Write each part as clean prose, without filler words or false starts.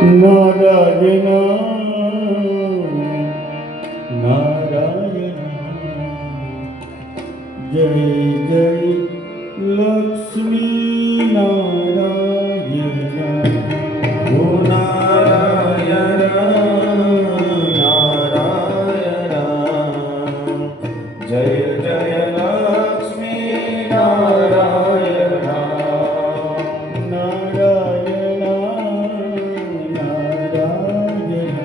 નારાયણ નારાયણ જય જય લક્ષ્મી નારાયણ ઓ નારાયણ નારાયણ જય જય લક્ષ્મી નારાયણ નારાયણ નારાયણ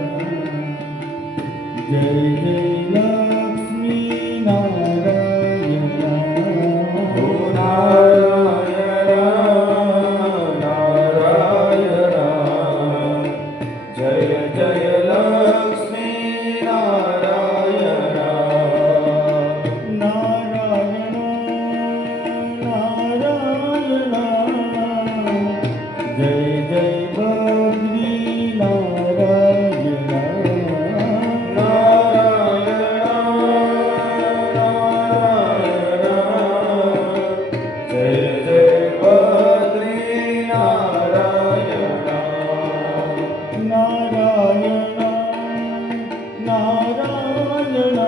જય જય લક્ષ્મી નારાયણ ઓ નારાયણ નારાયણ જય જય લક્ષ્મી નારાયણ નારાયણ નારાયણ જય જય બદ્રી નારાયણ જય જય બદ્રી નારાયણ નારાયણ નારાયણ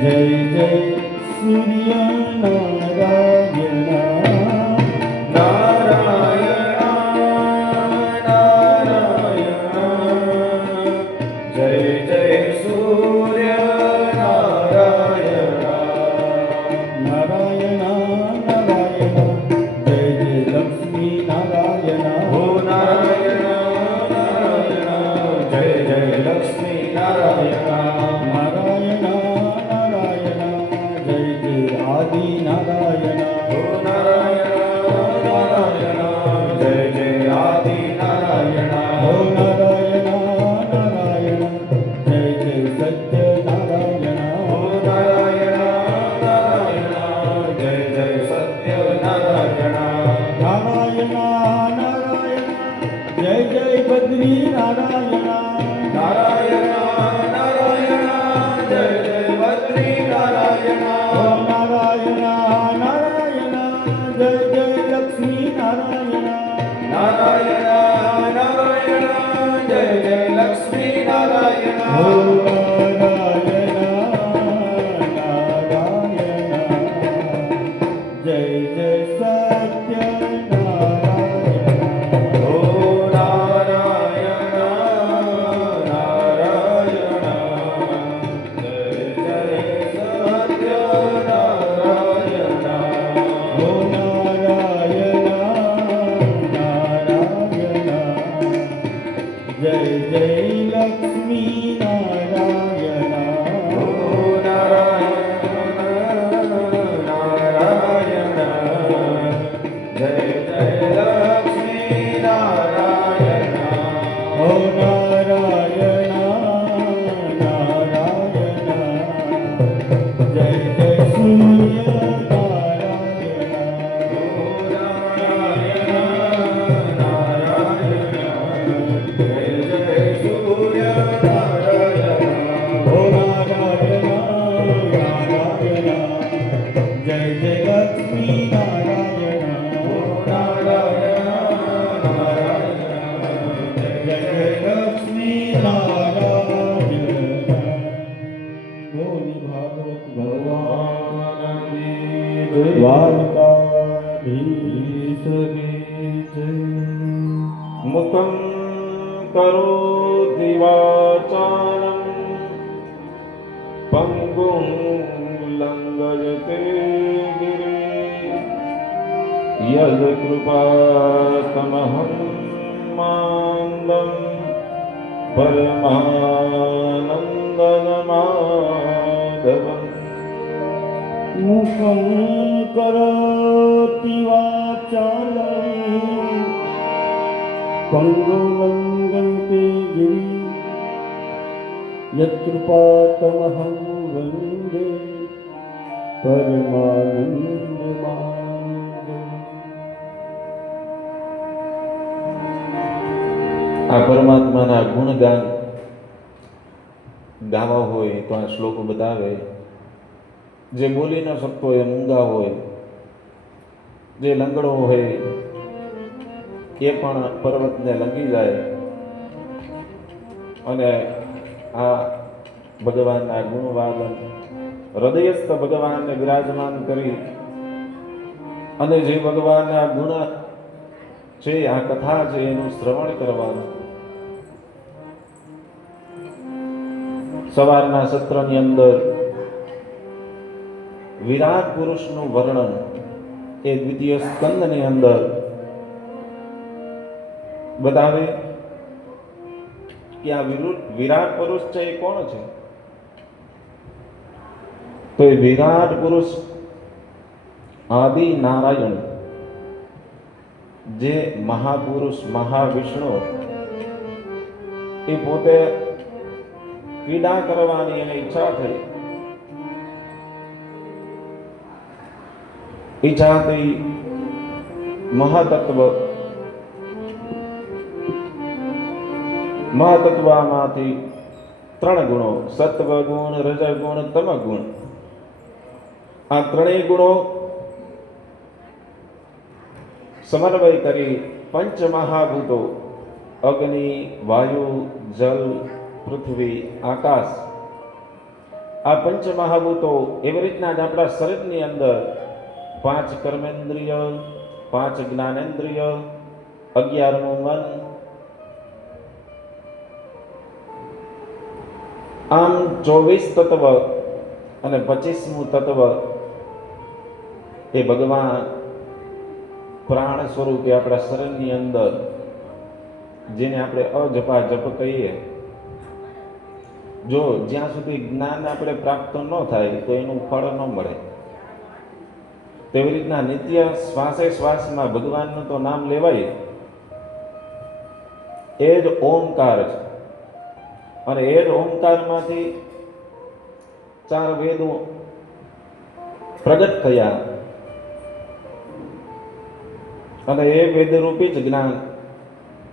જય જય સૂર્ય નારાયણ જય જય સૂર્ય નારાયણ નારાયણ નારાયણ જય જય લક્ષ્મી નારાયણ ઓ નારાયણ નારાયણ જય જય લક્ષ્મી નારાયણ નારાયણ નારાયણ જય જય આદિ નારાયણ ઓ નારાયણ નારાયણ જય જય આદિ નારાયણ ઓ નારાયણ નારાયણ જય જય સત્ય નારાયણ ઓ નારાયણ નારાયણ જય જય સત્ય નારાયણ નારાયણ નારાયણ જય જય બદ્રી નારાયણ નારાયણ નારાયણ જય જય બદ્રી નારાયણ ઓ નારાયણ નારાયણ જય જય લક્ષ્મી નારાયણ નારાયણ નારાયણ જય જય લક્ષ્મી નારાયણ ઓ નારાયણ નારાયણ જય જય સત્ય નારાયણ ઓ નારાયણ નારાયણ જય જય સત્ય નારાયણ ઓ નારાયણ નારાયણ જય જય લક્ષ્મી નારાયણ ઓ નારાયણ નારાયણ જય જય લક્ષ્મી નારાયણ ઓ નારાયણ નારાયણ જય જય સૂર્ય નારાયણ ઓ નારાયણ નારાયણ જય જય લક્ષ્મી નારાયણ જય જય લક્ષ્મી નારાયણ બોલી ભાગવત ભગવાન દ્વારકાધીશ મુખમ કરોતિ વાચાલમ પંગું લંઘયતે ગિરિ યદકૃપાતમહં માનદં પરમાનંદનમાધવં મુખં કરોતિ વાચાલં પંગુલંઘયતે ગિરિ યત્કૃપાતમહં વંદે પરમાનંદમાધવં આ પરમાત્માના ગુણગાન ગાવા હોય તો આ શ્લોક બતાવે જે બોલી ન શકતો હોય મૂંગા હોય જે લંગડો હોય એ પણ પર્વતને લંઘી જાય અને આ ભગવાનના ગુણવાદન હૃદયસ્થ ભગવાનને વિરાજમાન કરી અને જે ભગવાનના ગુણ છે, આ કથા છે, એનું શ્રવણ કરવાનું. સવારના સત્રની અંદર વિરાટ પુરુષનું વર્ણન એ દ્વિતીય સ્કંદની અંદર બતાવે કે આ વિરાટ પુરુષ છે એ કોણ છે? તો એ વિરાટ પુરુષ આદિ નારાયણ, જે મહાપુરુષ મહાવિષ્ણુ, એ પોતે ક્રીડા કરવાની એને ઈચ્છા થઈ. ઈચ્છાથી મહાતત્વમાંથી 3 ગુણો, સત્વ ગુણ, રજગુણ, તમ ગુણ, આ 3 ગુણો સમન્વય કરી પંચ મહાભૂતો અગ્નિ, વાયુ, જલ, પૃથ્વી, આકાશ, આ પંચ મહાભૂતો એવી રીતના જ આપણા શરીરની અંદર 5 કર્મેન્દ્રિય, 5 જ્ઞાનેન્દ્રિય, 11મું મન, આમ 24 તત્વ અને 25મું તત્વ એ ભગવાન પ્રાણ સ્વરૂપે આપણા શરીરની અંદર, જેને આપણે અજપા જપ કહીએ, જો જ્યાં સુધી જ્ઞાન આપણે પ્રાપ્ત ન થાય તો એનું ફળ ન મળે. તેવી રીતના નિત્ય શ્વાસે શ્વાસમાં ભગવાનનું તો નામ લેવાય, એ જ ઓમકાર છે. અને એ જ ઓમકારમાંથી 4 વેદો પ્રગટ થયા અને એ વેદરૂપી જ જ્ઞાન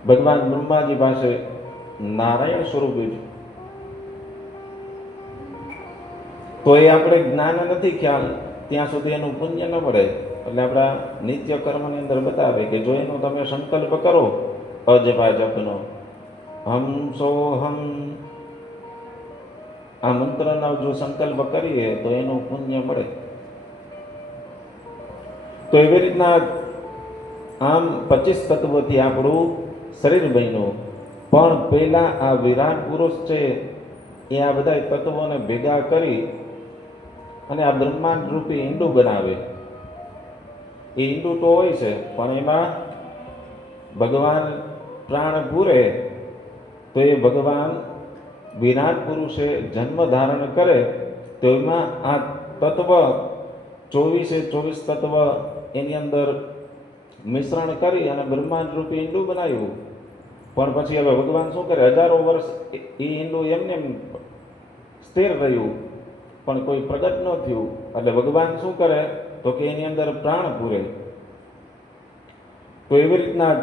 ભગવાન બ્રહ્માજી પાસે નારાયણ સ્વરૂપે છે. તો એ આપણે જ્ઞાન નથી ખ્યાલ ત્યાં સુધી એનું પુણ્ય ન મળે. એટલે આપણા નિત્ય કર્મની અંદર બતાવે કે જો એનો તમે સંકલ્પ કરો અજપા જપનો, હમ સોહમ, આ મંત્રનો જો સંકલ્પ કરીએ તો એનું પુણ્ય મળે. તો એવી રીતના આમ 25 તત્વોથી આપણું શરીર બન્યું. પણ પહેલા આ વિરાટ પુરુષ છે એ આ બધા તત્વોને ભેગા કરી અને આ બ્રહ્માંડ રૂપી ઈંડું બનાવે. એ ઈંડું તો હોય છે, પણ એમાં ભગવાન પ્રાણ પૂરે તો એ ભગવાન વિરાટ પુરુષે જન્મ ધારણ કરે તો એમાં આ તત્વ 24 તત્વ એની અંદર મિશ્રણ કરી અને બ્રહ્માંડ રૂપી ઈંડું બનાવ્યું. પણ પછી હવે ભગવાન શું કરે, 1000 વર્ષ એ ઈંડું એમને સ્થિર રહ્યું પણ કોઈ પ્રગટ ન થયું. એટલે ભગવાન શું કરે તો કે એની અંદર પ્રાણ પૂરે. તો એવી રીતના જ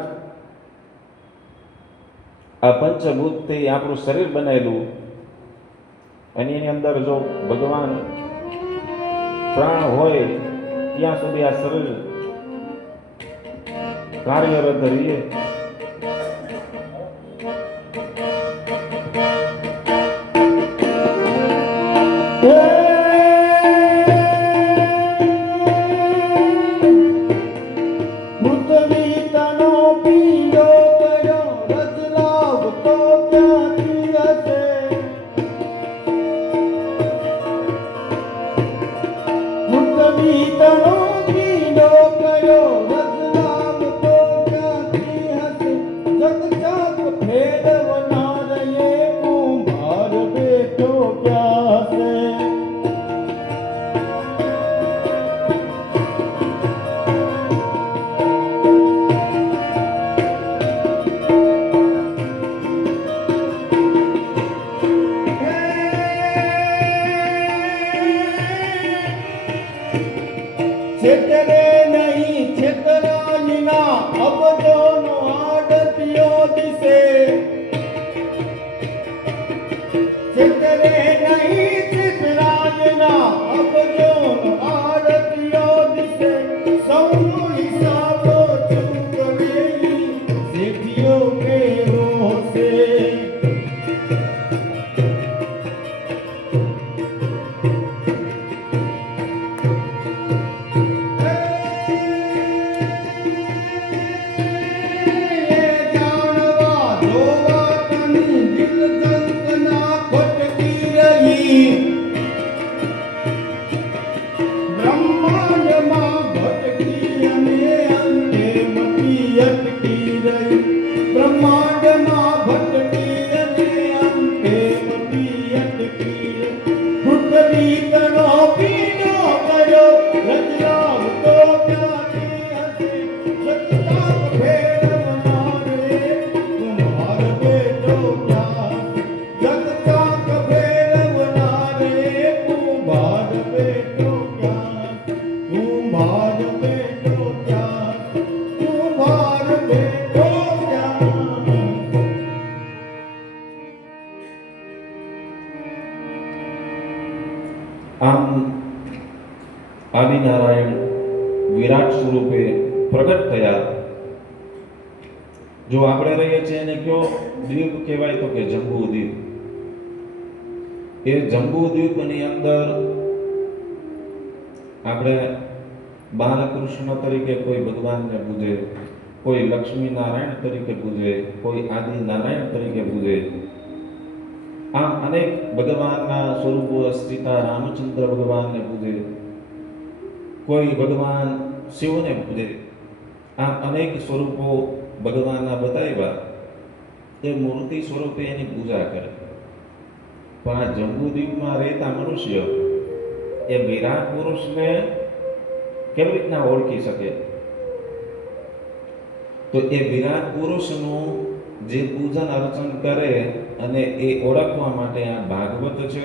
આ પંચભૂતથી આપણું શરીર બનેલું અને એની અંદર જો ભગવાન પ્રાણ હોય ત્યાં સુધી આ શરીર કાર્યરત રહીએ. વીતનો કીડો કયો રતલામ તો ક્યાંથી બીજો કેવો છે જાણવા જોવા તની દિલ જંતના ભટકી રહી બ્રહ્માંડમાં ભટકી અને અંતે મતી અટકી રહી બ્રહ્માંડમાં ભટકી અને અંતે મતી અટકી રહી પૃથ્વી તનો પીડો કર્યો રચનાવ તો ક્યાંથી હશે સત્તા ફેરવનારે કુંભાર બેટો ક્યાં સત્તા ફેરવનારે કુંભાર બેટો ક્યાં કુંભાર બેટો ક્યાં કુંભાર બેટો ક્યાં આમ આદિનારાયણ વિરાટ સ્વરૂપે પ્રગટ થયા. જો આપણે રહીએ છીએ એને કયો દ્વીપ કહેવાય તો કે જંબુ દ્વીપ. એ જંબુ દ્વીપની અંદર આપણે બાલકૃષ્ણ તરીકે કોઈ ભગવાનને પૂજે, કોઈ લક્ષ્મી નારાયણ તરીકે પૂજે, કોઈ આદિનારાયણ તરીકે પૂજે. આમ અનેક ભગવાનના સ્વરૂપો સીતા રામચંદ્ર ભગવાનને પૂજે, કોઈ ભગવાન શિવને પૂજે. આમ અનેક સ્વરૂપો ભગવાનના બતાવ્યા, એ મૂર્તિ સ્વરૂપે એની પૂજા કરે. પણ આ જંબુદ્વીપમાં રહેતા મનુષ્ય એ વિરાટ પુરુષને કેવી રીતના ઓળખી શકે? તો એ વિરાટ પુરુષનું જે પૂજન અર્ચન કરે અને એ ઓળખવા માટે આ ભાગવત છે,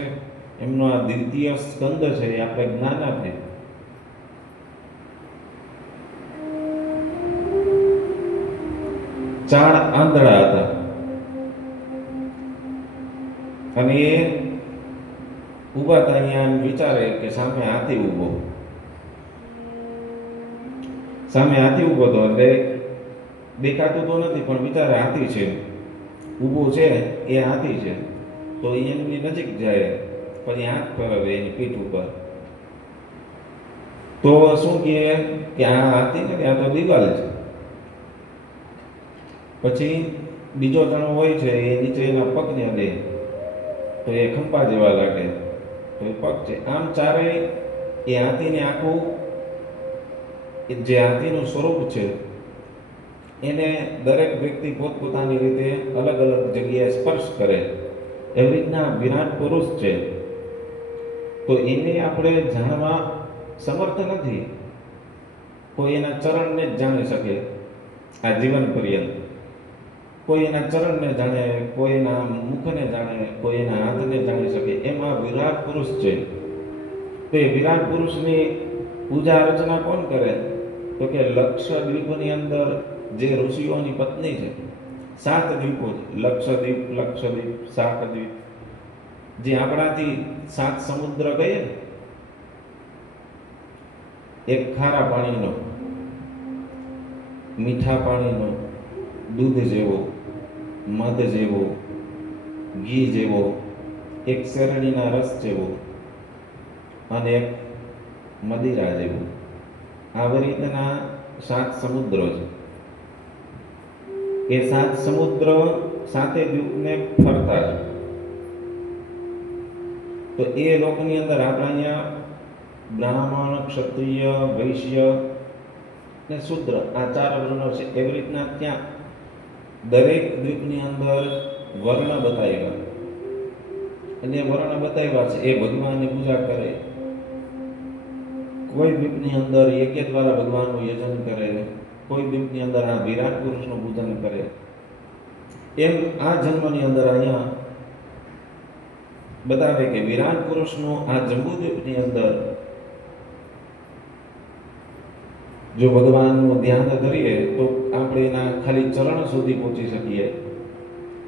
એમનો આ દ્વિતીય સ્કંદ છે, એ આપણે જ્ઞાન આપે. ચાર આંધળા હતા અને એ ઊભા હતા. અહીંયા એમ વિચારે કે સામે હાથી ઊભો, સામે હાથી ઊભો હતો એટલે દેખાતું તો નથી પણ વિચારે હાથી છે, ઊભો છે એ હાથી છે. તો એ એમની નજીક જાય, પછી હાથ ફેરવે એની પીઠ ઉપર. તો શું કહે કે આ હાથી નથી, આ તો દિવાલ છે. પછી બીજો જણો હોય છે એ નીચે એના પગને લે તો એ ખંપા જેવા લાગે, તો એ પગ છે. આમ ચારેય એ હાથીને આખું જે હાથીનું સ્વરૂપ છે એને દરેક વ્યક્તિ પોતપોતાની રીતે અલગ અલગ જગ્યાએ સ્પર્શ કરે. એવી રીતના વિરાટ પુરુષ છે, તો એને આપણે જાણવા સમર્થ નથી. કોઈ એના ચરણને જ જાણી શકે આ જીવન પર્યંત. કોઈ એના ચરણને જાણે, કોઈ એના મુખને જાણે, કોઈ એના હાથને જાણી શકે. એમાં વિરાટ પુરુષ છે. તો એ વિરાટ પુરુષની પૂજા અર્ચના કોણ કરે? તો કે લક્ષદ્વીપની અંદર જે ઋષિઓની પત્ની છે, 7 દ્વીપો છે. લક્ષદ્વીપ, શાકદ્વીપ, જે આપણાથી 7 સમુદ્ર કહીએ ને, એક ખારા પાણીનો, મીઠા પાણીનો, દૂધ જેવો, મધ જેવો, ઘી જેવો, એક શેરડીના રસ જેવો અને એક મદિરા જેવું. આવી રીતના 7 સમુદ્રો છે. એ 7 સમુદ્ર 7 દ્વીપને ફરતા છે. તો એ લોકની અંદર આપણા અહીંયા બ્રાહ્મણ, ક્ષત્રિય, વૈશ્ય ને શૂદ્ર, આ 4 વર્ણો છે. એવી રીતના ત્યાં દરેક દ્વીપની અંદર વર્ણ બતાવ્યા, અને વર્ણ બતાવ્યા છે એ ભગવાનની પૂજા કરે. કોઈ દ્વીપની અંદર યજ્ઞ દ્વારા ભગવાનનું યજન કરે, કોઈ દ્વીપની અંદર આ વિરાટ પુરુષનું પૂજન કરે. એમ આ જન્મની અંદર અહીંયા બતાવે કે વિરાટ પુરુષનું આ જંબુદ્વીપની અંદર જો ભગવાનનું ધ્યાન કરીએ તો આપણે એના ખાલી ચરણ સુધી પહોંચી શકીએ.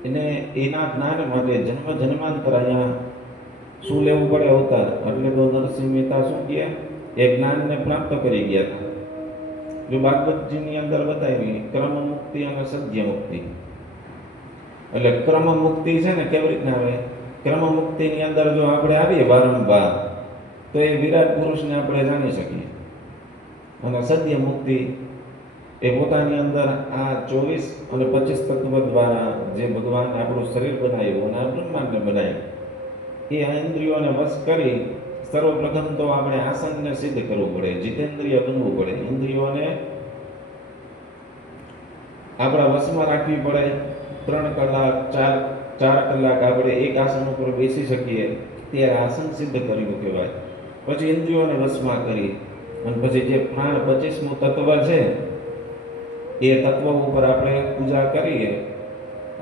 એને એના જ્ઞાન માટે જન્મ જન્માંતર અહીંયા શું લેવું પડે અવતાર? એટલે તો નરસિંહ મહેતા શું કહે? એ જ્ઞાનને પ્રાપ્ત કરી ગયા હતા. જો ભાગવતજીની અંદર બતાવી ક્રમ મુક્તિ અને સદ્ય મુક્તિ, એટલે ક્રમ મુક્તિ છે ને કેવી રીતના આવે? ક્રમ મુક્તિની અંદર જો આપણે આવીએ વારંવાર તો એ વિરાટ પુરુષને આપણે જાણી શકીએ. અને સદ્ય મુક્તિ એ પોતાની અંદર આ 24 અને 25 તત્વ દ્વારા જે ભગવાન આપણું શરીર બનાવ્યું અને આ બ્રહ્માંડને બનાવ્યું, એ આ ઇન્દ્રિયોને વશ કરી સર્વપ્રથમ તો આપણે આસનને સિદ્ધ કરવું પડે, જીતેન્દ્રિય બનવું પડે, ઇન્દ્રિયોને આપણા વશમાં રાખવી પડે. 3 કલાક 4 કલાક આપણે એક આસન ઉપર બેસી શકીએ ત્યારે આસન સિદ્ધ કર્યું કહેવાય. પછી ઇન્દ્રિયોને વશમાં કરી અને પછી જે પ્રાણ 25મું તત્વ છે એ તત્વ ઉપર આપણે પૂજા કરીએ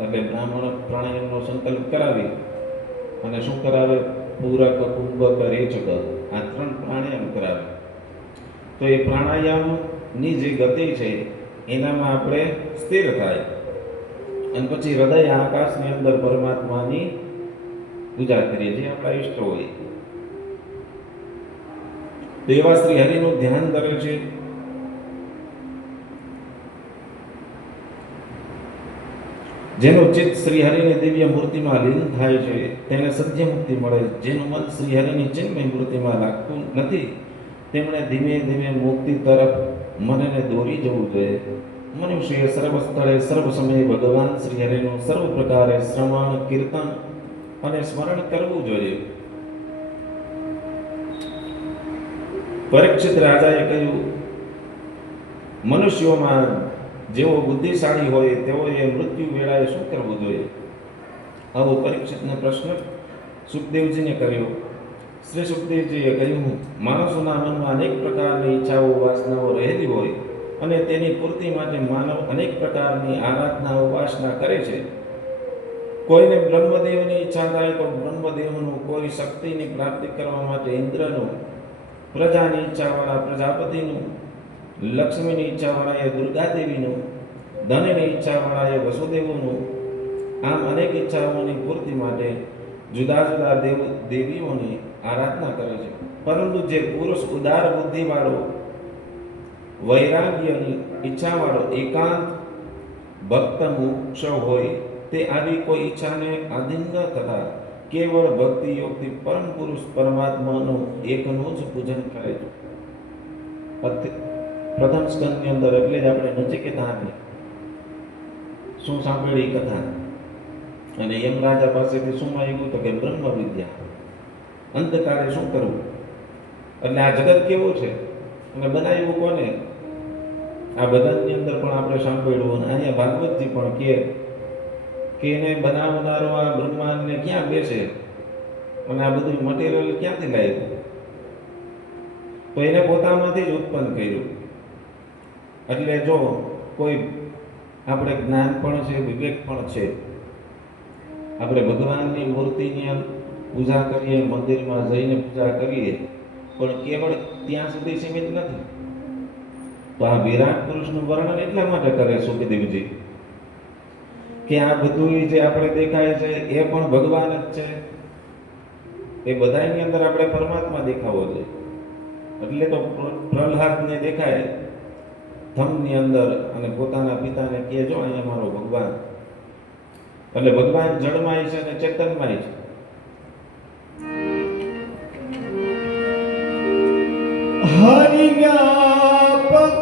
એટલે બ્રાહ્મણ પ્રાણાયામનો સંકલ્પ કરાવી અને શું કરાવે? પૂરક, કુંભક, રેચક આ 3 પ્રાણાયામ કરાવે. તો એ પ્રાણાયામની જે ગતિ છે એનામાં આપણે સ્થિર થાય અને પછી હૃદય આકાશની અંદર પરમાત્માની પૂજા કરીએ જે આપણા ઈષ્ટ હોય. તો એવા શ્રી હરિનું ધ્યાન કરે છે. જેનું ચિત્ત શ્રી હરિની દિવ્ય મૂર્તિમાં લીન થાય છે તેને સત્ય મુક્તિ મળે. જેનું મન શ્રી હરિની ચિન્મય મૂર્તિમાં લાગતું નથી તેમણે ધીમે ધીમે મુક્તિ તરફ મનને દોરી જવું જોઈએ. મનુષ્ય સર્વ સ્થળે સર્વ સમયે ભગવાન શ્રી હરિનું સર્વ પ્રકારે શ્રવણ, કીર્તન અને સ્મરણ કરવું જોઈએ. પરીક્ષિત રાજાએ કહ્યું, મનુષ્યોમાં જેઓ બુદ્ધિશાળી હોય તેઓએ મૃત્યુ વેળાએ શું કરવું જોઈએ? આવો પરીક્ષિતને પ્રશ્ન સુખદેવજીને કર્યો. શ્રી સુખદેવજીએ કહ્યું, માણસોના મનમાં અનેક પ્રકારની ઈચ્છાઓ, વાસનાઓ રહેલી હોય અને તેની પૂર્તિ માટે માનવ અનેક પ્રકારની આરાધના, ઉપાસના કરે છે. કોઈને બ્રહ્મદેવની ઈચ્છા થાય તો બ્રહ્મદેવનું, કોઈ શક્તિની પ્રાપ્તિ કરવા માટે ઇન્દ્રનું, પ્રજાની ઈચ્છાવાળા પ્રજાપતિનું, લક્ષ્મીની ઈચ્છાવાળાએ દુર્ગાદેવીનું, ધનની ઈચ્છાવાળાએ વસુદેવનું. આમ અનેક ઈચ્છાઓની પૂર્તિ માટે જુદા જુદા દેવીઓની આરાધના કરે છે. પરંતુ જે પુરુષ ઉદાર બુદ્ધિવાળો, વૈરાગ્યની ઈચ્છાવાળો, એકાંત ભક્ત મોક્ષ હોય તે આવી કોઈ ઈચ્છાને આધીન ન થતા કેવળ ભક્તિ યોગથી પરમ પુરુષ પરમાત્માનું એકનું જ પૂજન કરે છે. પ્રથમ સ્કંદની અંદર એટલે જ આપણે નચિકેતાને શું સાંભળી કથા અને યમ રાજા પાસેથી શું આવ્યું તો કે બ્રહ્મ વિદ્યા, અંધકારે શું કરવું. એટલે આ જગત કેવું છે અને બનાવ્યું કોને? આ બધાની અંદર પણ આપણે સાંભળ્યું અને અહીંયા ભાગવતજી પણ કે એને બનાવનારો આ બ્રહ્માંડને ક્યાં બેસે અને આ બધું મટીરિયલ ક્યાંથી લાવ્યું? તો એને પોતામાંથી જ ઉત્પન્ન કર્યું. એટલે જો કોઈ આપણે જ્ઞાન પણ છે, વિવેક પણ છે, આપણે ભગવાનની મૂર્તિની પૂજા કરીએ, મંદિરમાં જઈને પૂજા કરીએ, પણ કેવળ ત્યાં સુધી સીમિત નથી. તો આ વિરાટ પુરુષનું વર્ણન એટલા માટે કરે સુખદેવજી કે આ બધું જે આપણે દેખાય છે એ પણ ભગવાન જ છે. એ બધાની અંદર આપણે પરમાત્મા દેખાવો જોઈએ. એટલે તો પ્રહલાદને દેખાય થમની અંદર અને પોતાના પિતાને કહે, જો અહીંયા મારો ભગવાન. એટલે ભગવાન જળમાય છે અને ચેતનમાય છે. હરિવ્યાપક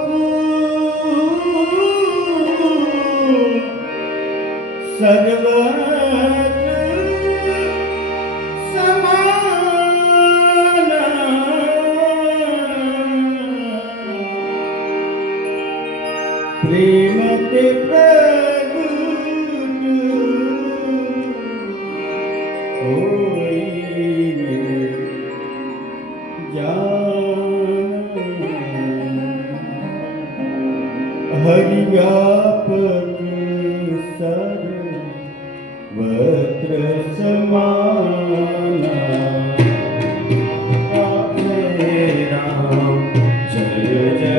સર્વત્ર સમાન, પ્રેમ તે પ્રગટ હોઈને જાન. હરિવ્યાપક સર્વત્ર સમાન, રામ જય જય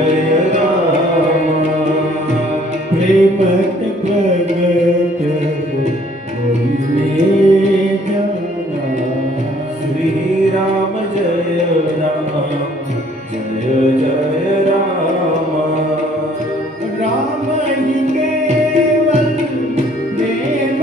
રામ. પ્રેમ પ્રગટ હોઈને જાના. શ્રી રામ જય રામ જય જય રામ. રામ હિ કેવલ દેવ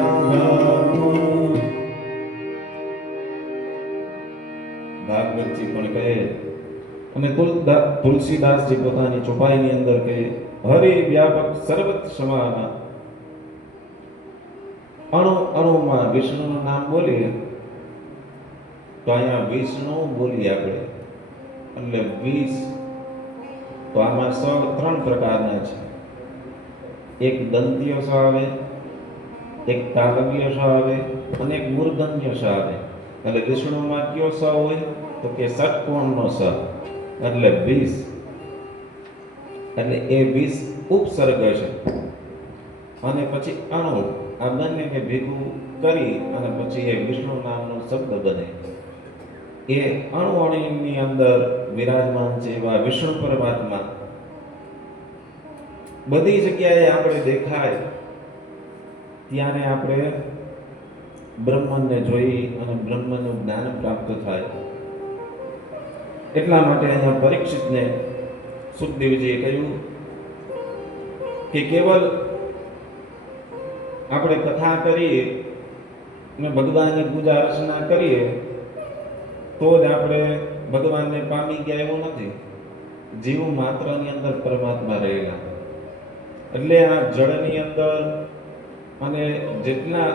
રામ ભાગવતજી પણ કહે અને તુલસીદાસજી પોતાની ચોપાઈની અંદર કહે હરિ વ્યાપક સર્વત્ર સમાન અણુ અણુમાં વિષ્ણુનું નામ બોલીએ તો અહીંયા વિષ્ણુ બોલીએ આપણે એટલે 20 તો આમાં સ 3 પ્રકારના છે. એક દંત્ય સ આવે, એક તાલવ્ય સ આવે અને એક મૂર્ધન્ય સ આવે. એટલે વિષ્ણુમાં કયો સ હોય તો કે ષટકોણનો સ એટલે 20 એટલે એ 20 ઉપસર્ગ છે અને પછી અણુ આ બંનેને ભેગું કરી અને પછી એ વિષ્ણુ નામનો શબ્દ બને. એ અણુ અણુની અંદર વિરાજમાન છે એવા વિષ્ણુ પરમાત્મા બધી જગ્યાએ આપણે દેખાય ત્યારે આપણે બ્રહ્મને જોઈ અને બ્રહ્મનું જ્ઞાન પ્રાપ્ત થાય. એટલા માટે અહીંયા પરીક્ષિતને સુખદેવજીએ કહ્યું કે કેવલ આપણે કથા કરીએ અને ભગવાનની પૂજા અર્ચના કરીએ તો જ આપણે ભગવાનને પામી ગયા એવું નથી. જીવ માત્રની અંદર પરમાત્મા રહેલા. એટલે આ જળની અંદર અને જેટલા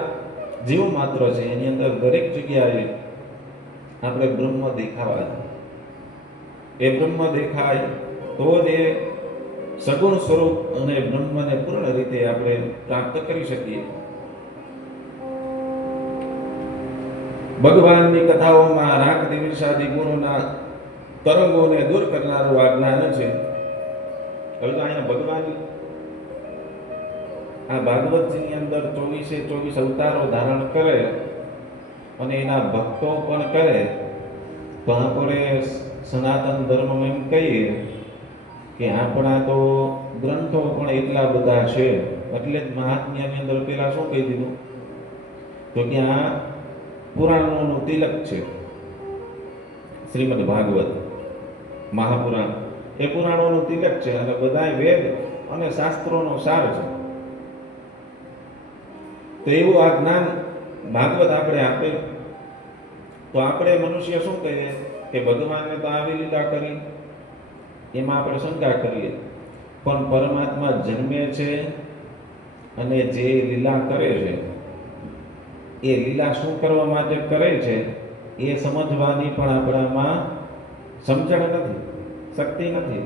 જીવ માત્ર છે એની અંદર દરેક જગ્યાએ આપણે બ્રહ્મ દેખાવા. એ બ્રહ્મ દેખાય તો જ એ સગુણ સ્વરૂપ અને બ્રહ્મને પૂર્ણ રીતે આપણે પ્રાપ્ત કરી શકીએ. ભગવાનની કથાઓમાં રાગ દ્વેષાદિ ગુણોના તરંગોને દૂર કરનારું આ જ્ઞાન છે. હવે તો અહીંયા ભગવાન આ ભાગવતજીની અંદર 24 અવતારો ધારણ કરે અને એના ભક્તો પણ કરે તો આપણે સનાતન ધર્મ એમ કહીએ કે આપણા તો ગ્રંથો પણ એટલા બધા છે. એટલે જ મહાત્મ્યની અંદર પેલા શું કહી દીધું તો કે આ પુરાણોનું તિલક છે. શ્રીમદ ભાગવત મહાપુરાણ એ પુરાણોનું તિલક છે અને બધા વેદ અને શાસ્ત્રોનો સાર છે. તો એવું આ જ્ઞાન ભાગવત આપણે આપે તો આપણે મનુષ્ય શું કહીએ કે ભગવાનને તો આવી લીલા કરી એમાં આપણે શંકા કરીએ પણ પરમાત્મા જન્મે છે અને જે લીલા કરે છે એ લીલા શું કરવા માટે કરે છે એ સમજવાની પણ આપણામાં સમજણ નથી, શક્તિ નથી.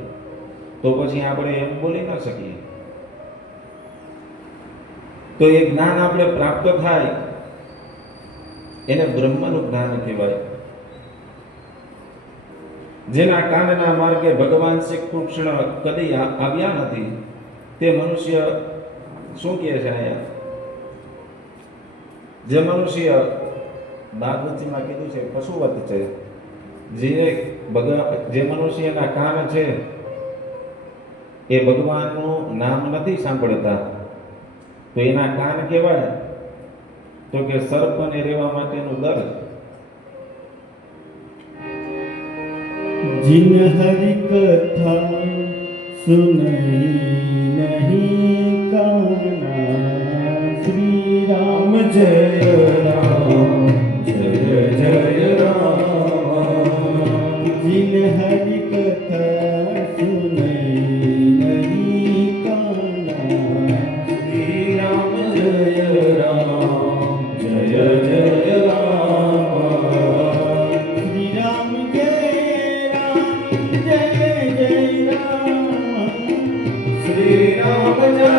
તો પછી આપણે એમ બોલી ન શકીએ. તો એ જ્ઞાન આપણે પ્રાપ્ત થાય એને બ્રહ્મનું જ્ઞાન કહેવાય. જેના કાનના માર્ગે ભગવાન શ્રી કૃષ્ણ કદી આવ્યા નથી તે મનુષ્ય શું કહે છે અહીંયા? જે મનુષ્ય ભાગવતજીમાં કીધું છે પશુવત છે. જે મનુષ્યના કાન છે એ ભગવાનનું નામ નથી સાંભળતા તો એના કાન કહેવાય તો કે સર્પને રહેવા માટેનું દર. जिन हरि कथा सुनई नहीं काना श्री राम जय राम जय जय राम. जिन हरि कथा सुनई नहीं काना श्री राम जय राम जय जय राम. श्री राम जय जय जय राम. श्री राम जय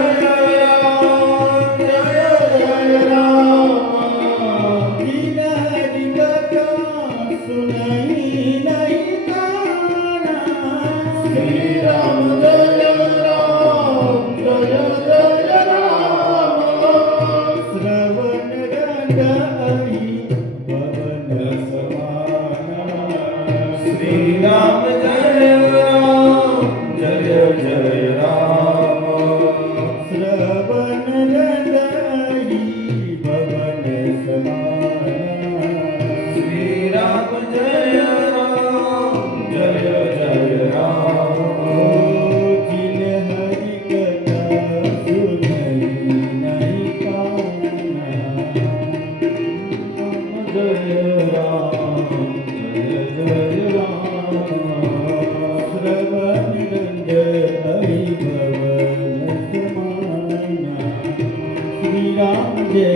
રામ જય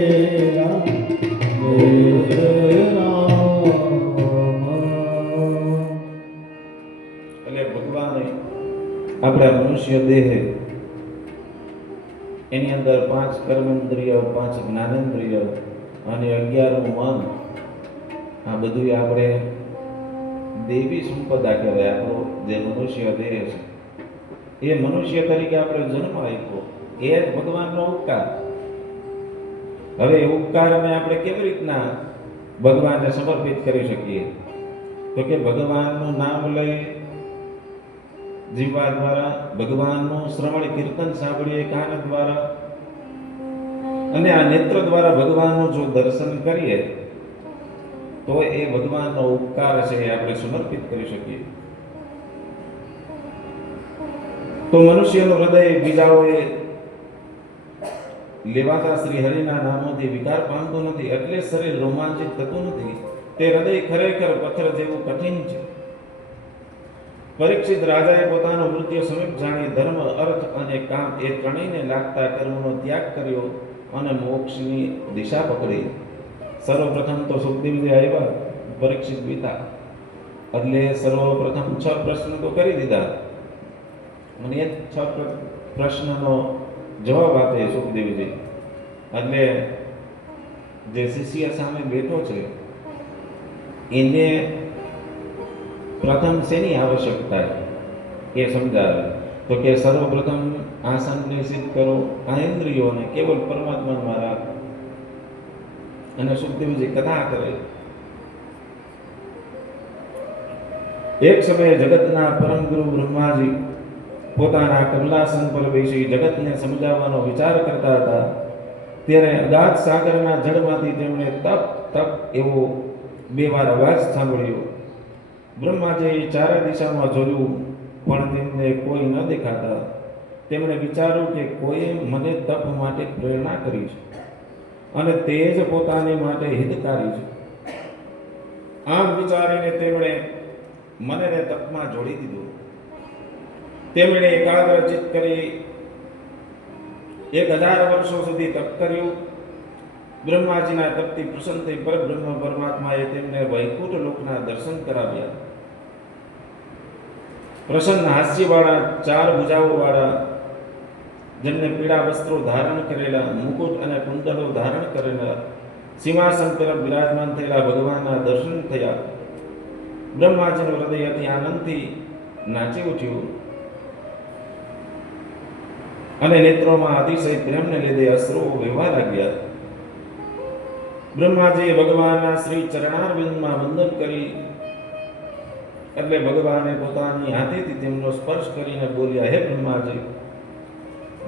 રામ એટલે ભગવાને આપણા મનુષ્ય દેહ એની અંદર 5 કર્મેન્દ્રિય, 5 જ્ઞાનેન્દ્રિય અને 11મું મન, આ બધું આપણે દેવી સંપદા કહેવાય. આપણો જે મનુષ્ય દેહ છે એ મનુષ્ય તરીકે આપણે જન્મ આપ્યો એ જ ભગવાનનો ઉપકાર. હવે એ ઉપકારને આપણે કેવી રીતના ભગવાનને સમર્પિત કરી શકીએ? તો કે ભગવાનનું નામ લઈ જીવા દ્વારા, ભગવાનનું શ્રવણ કીર્તન સાંભળીએ કાન દ્વારા, અને આ નેત્ર દ્વારા ભગવાનનું જો દર્શન કરીએ તો એ ભગવાનનો ઉપકાર છે, એ આપણે સમર્પિત કરી શકીએ. તો મનુષ્યનું હૃદય બીજાઓએ લેવાતા શ્રી હરિના નામોથી વિકાર પામતું નથી, એટલે શરીર રોમાંચિત થતું નથી. તે હૃદય ખરેખર પથ્થર જેવું કઠિન છે. પરીક્ષિત રાજાએ પોતાનું મૃત્યુ સમીપ જાણી ધર્મ, અર્થ અને કામ એ ત્રણેયને લાગતા કર્મનો ત્યાગ કર્યો અને મોક્ષની દિશા પકડી. સર્વપ્રથમ તો સુખદેવજી આવ્યા, પરીક્ષિત પિતા, એટલે સર્વપ્રથમ 6 પ્રશ્ન તો કરી દીધા અને એ 6 પ્રશ્નનો જવાબ આપે સુખદેવજી. એટલે જે શિષ્ય સામે બેઠો છે એને પ્રથમ શેની આવશ્યકતા એ સમજાવે. તો કે સર્વપ્રથમ આસનને સિદ્ધ કરો, આ ઇન્દ્રિયોને કેવલ પરમાત્મામાં રાખ. અને સુખદેવજી કથા કરે. એક સમયે જગતના પરમ ગુરુ બ્રહ્માજી પોતાના કમલાસન પર બેસી જગતને સમજાવવાનો વિચાર કરતા હતા. ત્યારે અગાધ સાગરના જળમાંથી તેમણે તપ તપ એવો 2 વાર અવાજ સાંભળ્યો. બ્રહ્માજીએ ચારે દિશામાં જોયું પણ તેમને કોઈ ન દેખાતા. તેમણે વિચાર્યું કે કોઈએ મને તપ માટે પ્રેરણા કરી છે અને તે જ પોતાને માટે હિતકારી છે. આમ વિચારીને તેમણે મનને તપમાં જોડી દીધું. તેમણે એકાગ્ર ચિત્ત કરી 1000 વર્ષો સુધી તપ કર્યું. બ્રહ્માજીના તપથી પ્રસન્ન થઈ પરબ્રહ્મ પરમાત્માએ તેમને વૈકુંઠ લોકના દર્શન કરાવ્યા. પ્રસન્ન હાસ્યવાળા, 4 ભુજાઓવાળા, જેમને પીળા વસ્ત્રો ધારણ કરેલા, મુકુટ અને કુંડલો ધારણ કરેલા, સિંહાસન પર બિરાજમાન થયેલા ભગવાનના દર્શન થયા. બ્રહ્માજીનું હૃદય અતિ આનંદથી નાચી ઉઠ્યું અને નેત્રોમાં અતિશય પ્રેમને લીધે અશ્રુઓ વહેવા લાગ્યા. બ્રહ્માજીએ ભગવાનના શ્રી ચરણારવિંદમાં વંદન કરી. એટલે ભગવાને પોતાની હાથેથી તેમનો સ્પર્શ કરીને બોલ્યા, હે બ્રહ્માજી,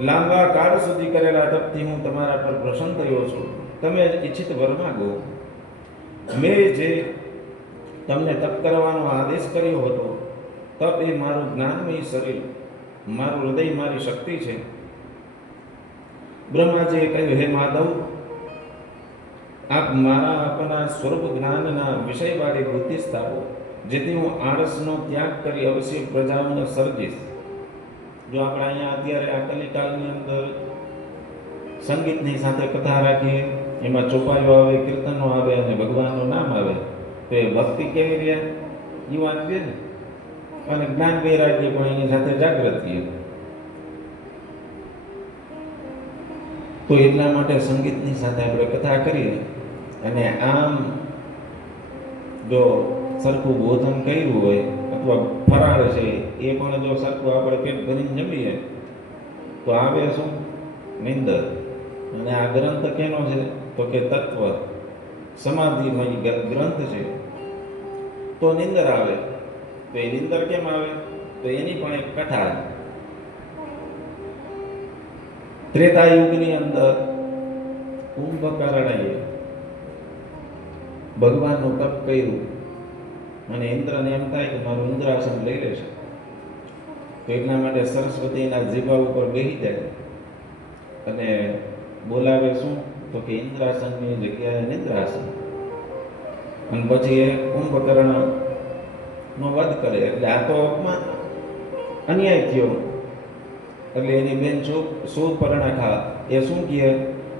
લાંબા કાળ સુધી કરેલા તપથી હું તમારા પર પ્રસન્ન થયો છું. તમે ઈચ્છિત વર માંગો. મેં જે તમને તપ કરવાનો આદેશ કર્યો હતો, તપ એ મારું જ્ઞાનમય શરીર, મારું હૃદય મારી શક્તિ છે. બ્રહ્માજીએ કહ્યું, હે માધવ, આપ મારા આપના સ્વરૂપ જ્ઞાનના વિષયવાળી બુદ્ધિ સ્થાપો, જેથી હું આળસનો ત્યાગ કરી અવશ્ય પ્રજાઓને સર્જીશ. જો આપણે અહીંયા અત્યારે આ કલિકાળની અંદર સંગીતની સાથે કથા રાખીએ, એમાં ચોપાઈઓ આવે, કીર્તનો આવે અને ભગવાનનું નામ આવે, તો એ ભક્તિ કેવી રહે? યુવાન રહે ને. અને જ્ઞાન વૈરાગ્ય પણ એની સાથે જાગૃત થઈએ. તો એટલા માટે સંગીતની સાથે આપણે કથા કરીએ અને આમ જો સરખું ભોજન કર્યું હોય અથવા ફરાળ છે એ પણ જો સરખું આપણે પેટ ભરીને જમીએ તો આવે શું? નિંદર. અને આ ગ્રંથ કેનો છે? તો કે તત્વ સમાધિમય ગ્રંથ છે. તો નિંદર આવે. તો એ નિંદર કેમ આવે? તો એની પણ એક કથા છે. ત્રેતા યુગની અંદર કુંભકર્ણએ ભગવાનનું તપ કર્યું અને ઇન્દ્રને એમ થાય કે મારું ઇન્દ્રાસન લઈ લેશે. તો એટલા માટે સરસ્વતીના જીભા ઉપર બેસી જાય અને બોલાવે શું? તો કે ઇન્દ્રાસનની જગ્યાએ નિદ્રાસન. અને પછી એ કુંભકર્ણનો વધ કરે. એટલે આ તો અપમાન, અન્યાય થયો. એટલે એની બેન શૂર્પર્ણખા એ શું કહે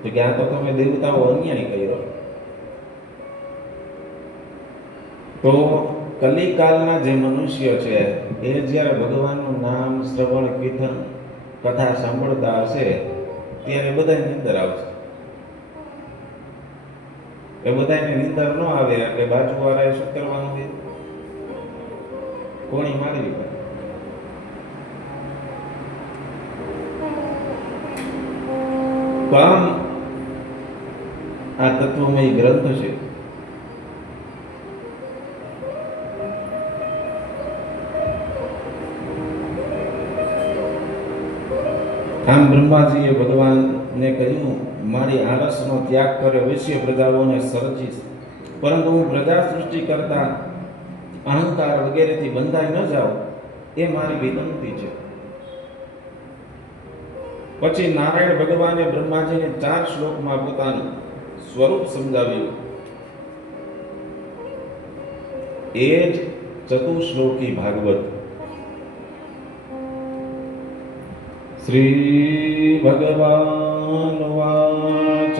તો કે આ તો તમે દેવતાઓ અન્યાય કર્યો. તો કલિકાલના જે મનુષ્ય છે એ જ્યારે ભગવાનનું નામ શ્રવણ કીર્તન કથા સાંભળતા હશે ત્યારે બધાની નીંદર આવશે. એ બધાને નીંદર ન આવે એટલે બાજુવાળાએ શું કરવાનું છે? કોણી મારવી પડે. તો આમ આ તત્વમય ગ્રંથ છે. આમ બ્રહ્માજીએ ભગવાનને કહ્યું, મારી આળસનો ત્યાગ કર્યો, વૈશ્ય પ્રજાઓને સર્જીશ, પરંતુ હું પ્રજા સૃષ્ટિ કરતા અહંકાર વગેરેથી બંધાઈ ન જાઉં એ મારી વિનંતી છે. પછી નારાયણ ભગવાને બ્રહ્માજીને 4 શ્લોકમાં પોતાનું સ્વરૂપ સમજાવ્યું. એ જ ચતુશ્લોકી ભાગવત. શ્રી ભગવાન વાચ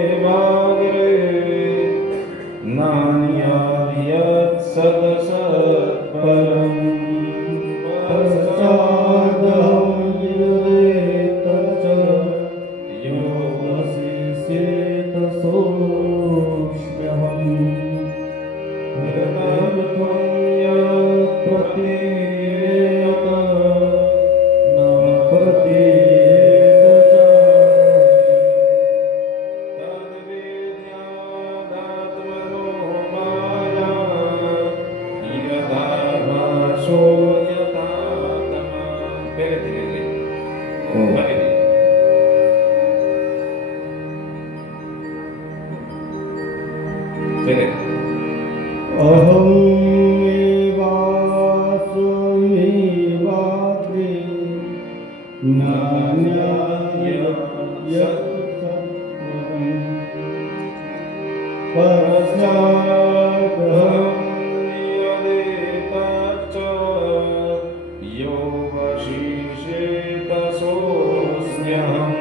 અહમેવાસ્મેવાગ્રે નાન્યાદ્યત સદસત્પરમ પશ્ચાદહં વિદેત ચ યોગશિષ્યેત સોષ્મ્યહં હૃદયત્વં યत् પ્રતીયત ન પ્રતીયેત તદ્વેદ્યાદાત્મનો માયા યથા ભાસો યથા તમા. પહેલેથી લઈ અહં એવાસ્મેવાગ્રે નાન્યાદ્યત સત્પરમ પશ્ચાદહં વિદેત ચ યોગશિષ્યેત સોષ્મ્યહં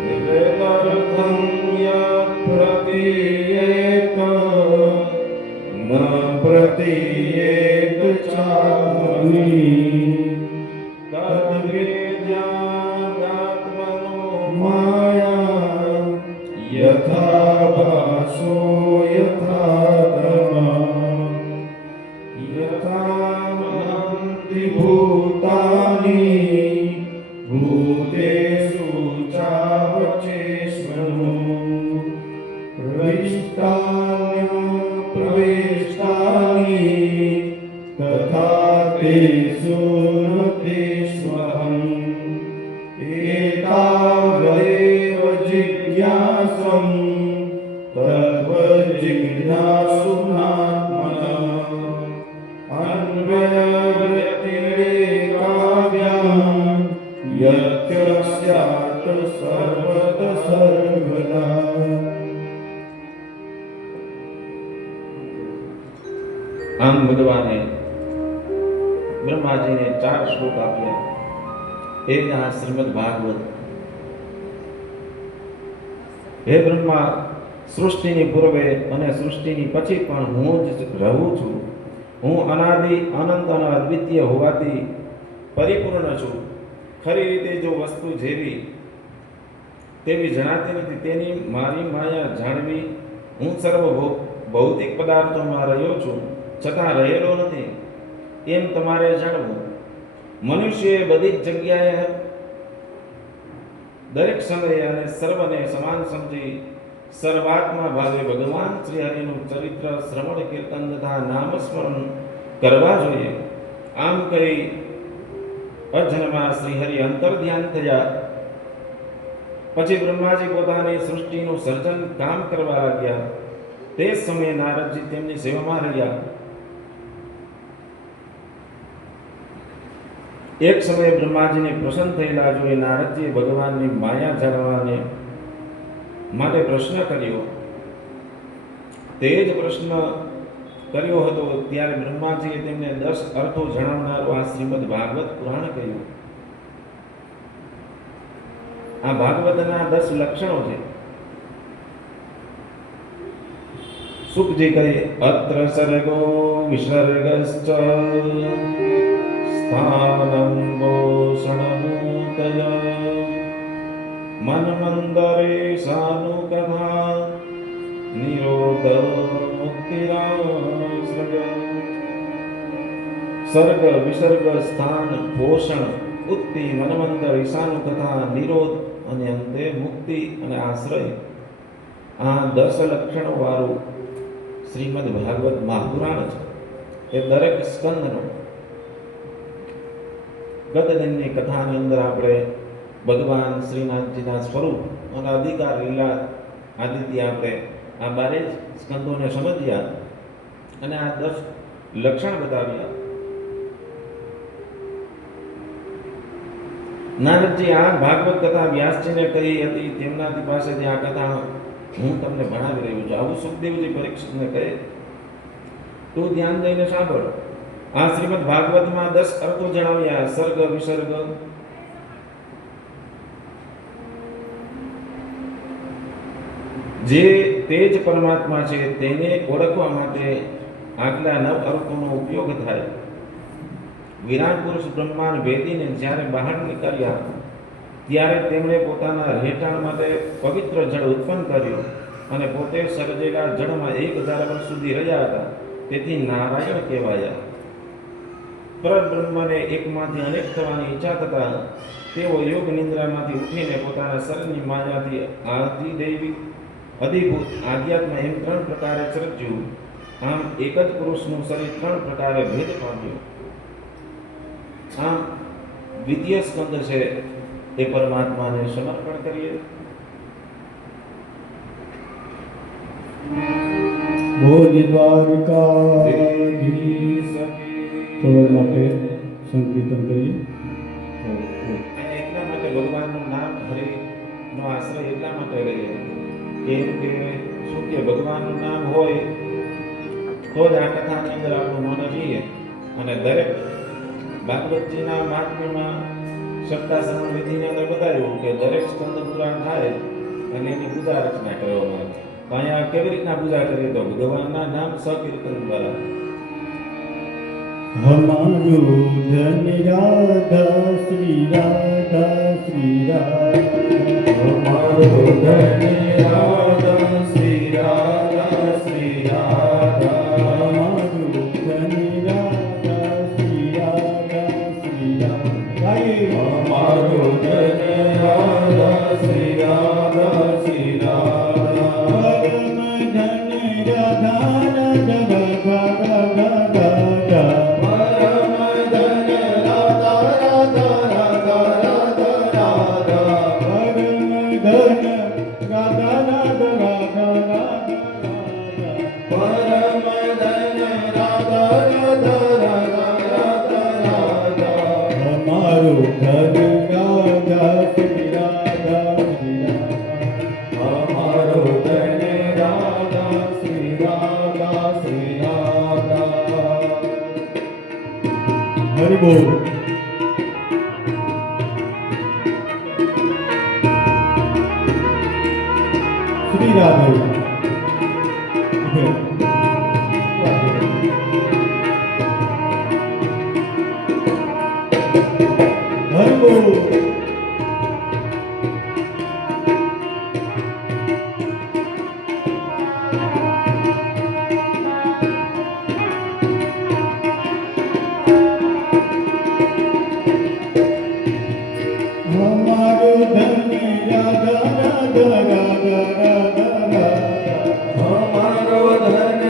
હૃદયત્વં યत् પ્રતીયેત ન પ્રતીયેત ચામી. તદ્વેદ્યાદાત્મનો માયા યથા ભાસો યથા તમા યથા મહન્તિ ભૂતાની ભૂતેષુ ચાવચેષ્મનુ પ્રવિષ્ટાની તથા તેષુ ન તેષ્વહં એતાવદેવ જિજ્ઞાસં તદ્વજ્જિજ્ઞાસુનાત્મનઃ અન્વયવ્યતિરેકાભ્યાં યત્ય સ્યાત સર્વત સર્વદા. આમ ભગવાને બ્રહ્માજીને 4 શ્લોક આપ્યા. એ જ આ શ્રીમદ ભાગવત. હે બ્રહ્મા, સૃષ્ટિની પૂર્વે અને સૃષ્ટિની પછી પણ હું જ રહું છું. હું અનાદિ અનંત અને અદ્વિતીય હોવાથી પરિપૂર્ણ છું. ખરી રીતે જો વસ્તુ જેવી તેવી જણાતી નથી તેની મારી માયા જાણવી. હું સર્વ ભૌતિક પદાર્થોમાં રહ્યો છું છતાં રહેલો નથી એમ તમારે જાણવું. મનુષ્યએ બધી જ જગ્યાએ દરેક સમયે અને સર્વને સમાન સમજી સર્વાત્મા ભાવે ભગવાન શ્રી હરિનું ચરિત્ર શ્રવણ કીર્તન તથા નામસ્મરણ કરવા જોઈએ. આમ કહી અજન્મા શ્રી હરિ અંતર્ધ્યાન થયા. પછી બ્રહ્માજી પોતાની સૃષ્ટિનું સર્જન કામ કરવા લાગ્યા. તે સમયે નારદજી તેમની સેવામાં રહ્યા. એક સમયે બ્રહ્માજીને પ્રસન્ન થયેલા જોઈ નારદજીએ ભગવાનની માયા જાણવાને માટે પ્રશ્ન કર્યો. તે જ પ્રશ્ન કર્યો હતો ત્યારે બ્રહ્માજીએ તેમને 10 અર્થો જણાવનારું આ શ્રીમદ ભાગવત પુરાણ કહ્યું. આ ભાગવતના 10 લક્ષણો છે. સુખજી કહે અત્ર સર્ગો વિસર્ગશ્ચ સ્થાનં ભૂષણમૂતય મન્મંદરે સાનુકથા નિરોધ મુક્તિરાશ્રય. સર્ગ વિસર્ગ સ્થાન પોષણ ઉક્તિ મન્મંદર ઈશાનુકથા નિરોધ અને અંતે મુક્તિ અને આશ્રય. આ 10 લક્ષણો વાળું શ્રીમદ ભાગવત મહાપુરાણ છે. એ દરેક સ્કંદનો ગત દિનની કથાની અંદર આપણે ભગવાન શ્રીનાથજીના સ્વરૂપ અને અધિકાર લીલા આદિત્ય આપણે આ 12 સ્કંદોને સમજ્યા અને આ 10 લક્ષણ બતાવ્યા. નારદજી આ ભાગવત કથા વ્યાસજીને કહી હતી, તેમનાથી પાસેથી આ કથા હું તમને ભણાવી રહ્યો છું. આવું સુખદેવજી પરીક્ષિતને કહે. તું ધ્યાન દઈને સાંભળ. આ શ્રીમદ ભાગવતમાં 10 અર્થો જણાવ્યા. સર્ગ વિસર્ગ જે તેજ પરમાત્મા છે તેને ઓળખવા માટે આગલા 9 અર્થોનો ઉપયોગ થાય. વિરાટ પુરુષ બ્રહ્માંડ ભેદીને જ્યારે બહાર નીકળ્યા ત્યારે તેમણે પોતાના રહેઠાણ માટે પવિત્ર જળ ઉત્પન્ન કર્યું અને પોતે સર્જેલા જળમાં 1000 વર્ષ સુધી રહ્યા હતા. તેથી નારાયણ કહેવાયા. પરબ્રહ્મને એકમાંથી અનેક થવાની ઈચ્છા થતા તેઓ યોગ નિંદ્રામાંથી ઉઠીને પોતાના શરીરની માયાથી આદિદૈવી અધિભૂત આધ્યાત્મ એમ 3 પ્રકારે સર્જ્યું. આમ એક જ પુરુષનું શરીર 3 પ્રકારે ભેદ પામ્યું. આમ દ્વિતીય સ્કંદ છે એ પરમાત્માને સમર્પણ કરીએ. બોલ દ્વારકાધીશ. તો માટે સંકીર્તન કરીએ. અને એટલા માટે ભગવાનનું નામ હરિનો આશ્રય એટલા માટે લઈએ કેમ કે શું કે ભગવાનનું નામ હોય તો જ આ કથાની અંદર આપણું મન રહીએ. અને દરેક ભાગવતજીના મહાત્મ્યમાં સપ્તાશ્રવણ વિધિની અંદર બતાવ્યું કે દરેક સ્કંદ પુરાણ થાય અને એની પૂજા અર્ચના કરવામાં આવે. તો અહીંયા કેવી રીતના પૂજા કરીએ તો ભગવાનના નામ સકીર્તન દ્વારા. હમારું ધન રાધા શ્રી રાધા શ્રી રાધા. હમારું ધન રાધા શ્રી રાધા શ્રી રાધા. હમારું ધન રાધા શ્રી રાધા શ્રી રાધા. હમારું ધન રાધા શ્રી રાધા શ્રી રાધા. પરમ ધન રાધા રાધા રાધા રાધા. હરિ બોલ. શ્રી રાધે. હરિ બોલ. હમારો ધન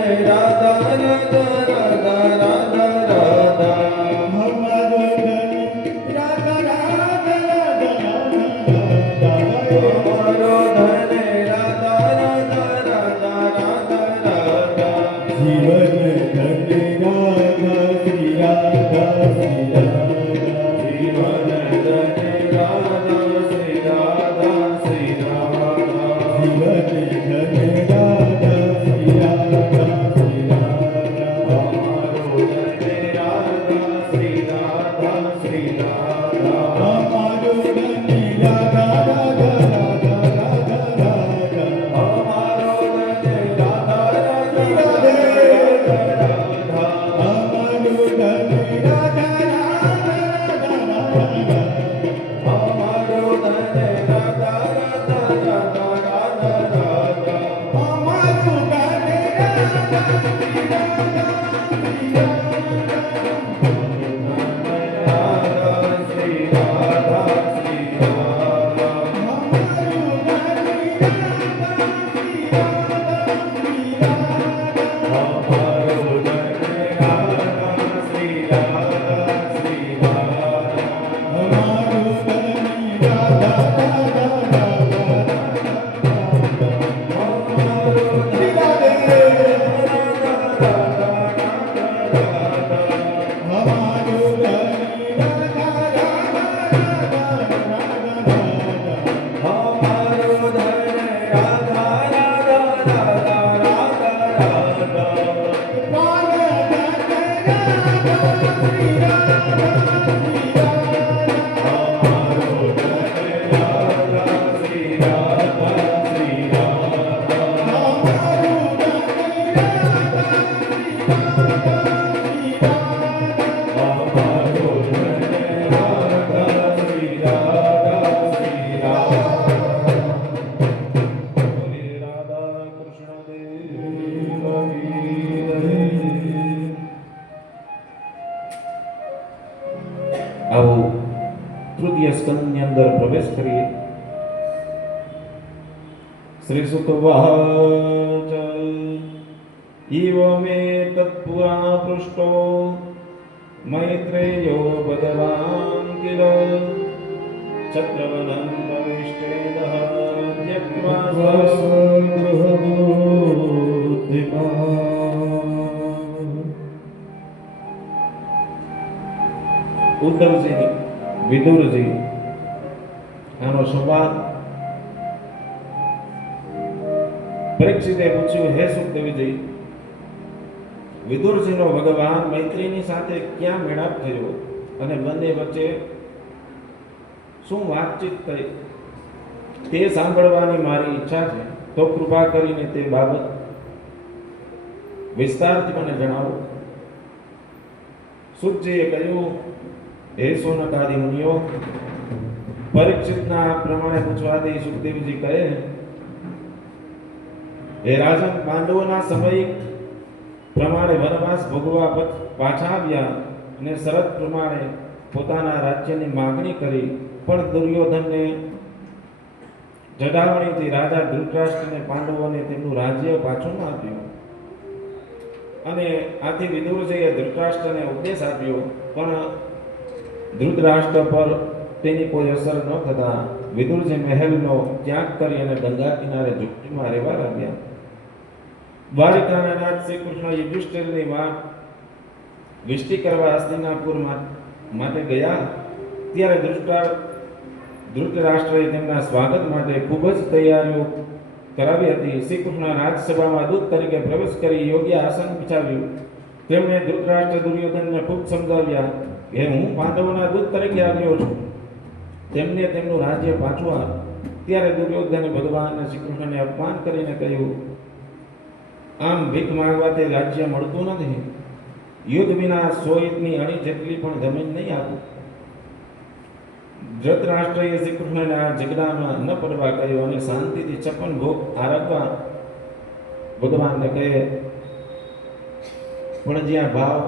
આવો તૃતીય સ્કંદની અંદર પ્રવેશ કરીએ. શ્રી સુત વાચ ઇવ મે તત્પુરા પૃષ્ટો મૈત્રેયો ભગવાન કિલ ચક્રવનં પ્રવિષ્ટેદઃ ત્યક્ત્વા ઉદ્ધવજી વિદુરજી આનો સંવાદ પરીક્ષિતે પૂછ્યું, હે સુખદેવજી, વિદુરજીનો ભગવાન મૈત્રીની સાથે ક્યાં મેળાપ થયો અને બંને વચ્ચે શું વાતચીત થઈ તે સાંભળવાની મારી ઈચ્છા છે, તો કૃપા કરીને તે બાબત વિસ્તારથી મને જણાવો. સુખજીએ કહ્યું, હે સોનકાદી મુનિઓ, પરીક્ષિતના પ્રમાણે પૂછવાથી સુખદેવજી કહે, હે રાજન, પાંડવોના સમય પ્રમાણે વનવાસ ભોગવા પાછા આવ્યા અને શરત પ્રમાણે પોતાના રાજ્યની માગણી કરી, પણ દુર્યોધનને જડાવણીથી રાજા ધૃતરાષ્ટ્રને પાંડવોને તેમનું રાજ્ય પાછું ન આપ્યું. અને આથી વિદુરજીએ ધૃતરાષ્ટ્રને ઉપદેશ આપ્યો, પણ ધૃતરાષ્ટ્ર પર તેની કોઈ અસર ન થતા વિદુરજી મહેલનો ત્યાગ કરી અને ગંગા કિનારે ઝૂંપડીમાં રહેવા લાગ્યા. દ્વારિકાના નાથ શ્રી કૃષ્ણ યુધિષ્ઠિરની વાત વિષ્ટિ કરવા હસ્તિનાપુર માટે ગયા, ત્યારે ધૃતરાષ્ટ્રએ તેમના સ્વાગત માટે ખૂબ જ તૈયારીઓ કરાવી હતી. શ્રી કૃષ્ણ રાજસભામાં દૂત તરીકે પ્રવેશ કરી યોગ્ય આસન બિછાવ્યું. તેમણે ધૃતરાષ્ટ્ર દુર્યોધનને ખૂબ સમજાવ્યા કે હું પાંડવોના દૂત તરીકે આવ્યો છું, તેમને તેમનું રાજ્ય પાછું આપ. ત્યારે દુર્યોધને ભગવાન શ્રી કૃષ્ણને અપમાન કરીને કહ્યું, આમ ભીખ માંગવાથી રાજ્ય મળતું નથી. યુદ્ધ વિના 100 ઈંટની અણી જેટલી પણ જમીન નહીં આપું. ધૃતરાષ્ટ્રએ શ્રી કૃષ્ણને આ ઝઘડામાં ન પડવા કહ્યું અને શાંતિથી 56 ભોગ આરગવા ભગવાનને કહે. પણ જ્યાં ભાવ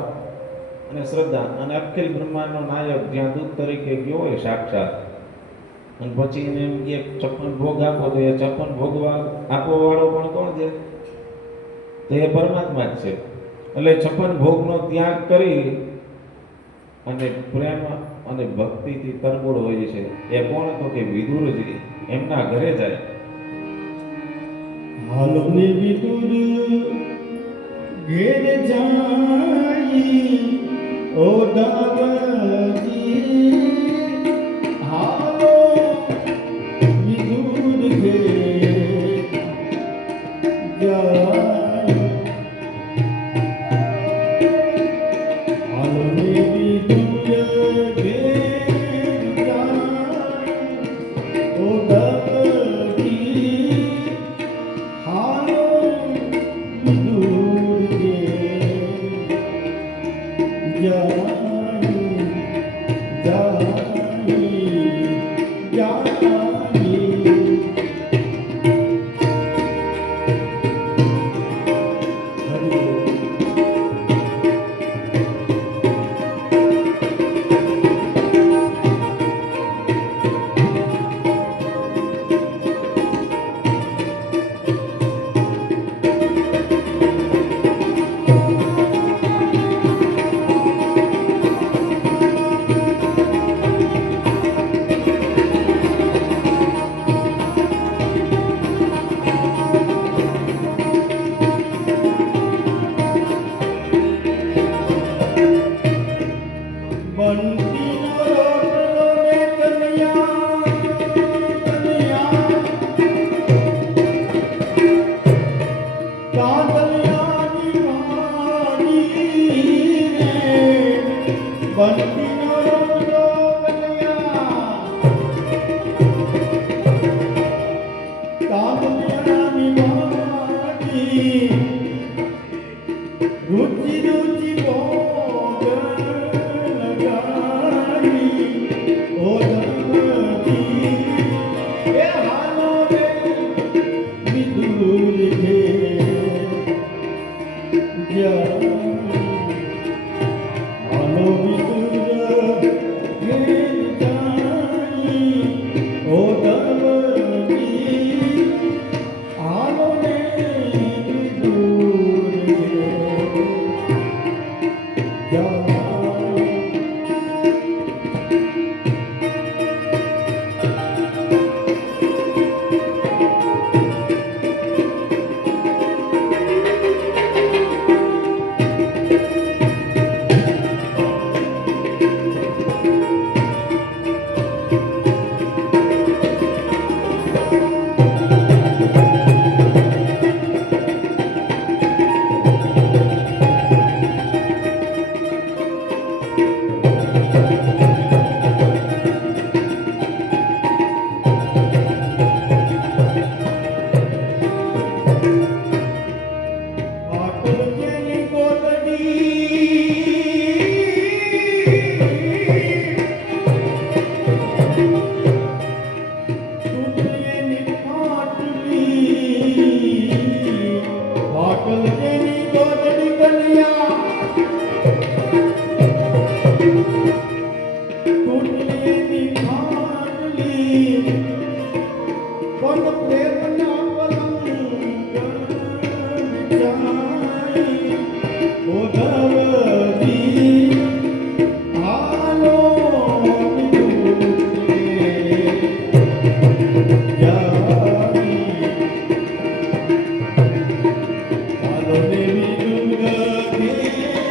અને શ્રદ્ધા અને અખિલ બ્રહ્માંડનો નાયક જ્યાં દૂત તરીકે ગયો હોય સાક્ષાત, અને પછી એને એમ કે 56 ભોગ આપો, તો એ 56 ભોગ આપવા વાળો પણ કોણ છે? તો એ પરમાત્મા જ છે. એટલે 56 ભોગનો ત્યાગ કરી અને પ્રેમ અને ભક્તિથી તરબોળ હોય છે. એ કોણ? તો કે વિદુરજી. એમના ઘરે જાય. હાલો ને વિદુર ઘેર જાઈ ઓ દાદાજી, હાલો વિદુર ઘેર જાઈ, હાલો ને વિદુર ઘેર જાઈ ઓ દાદાજી, હાલો વિદુર ઘેર જાઈ, જાઈ, રુચિ રુચિ ભોગ લગાડી ઓ દમતી, એ હાલો રે વિદુર ઘેર જાઈ, હાલો વિદુર ઘેર મોકલજે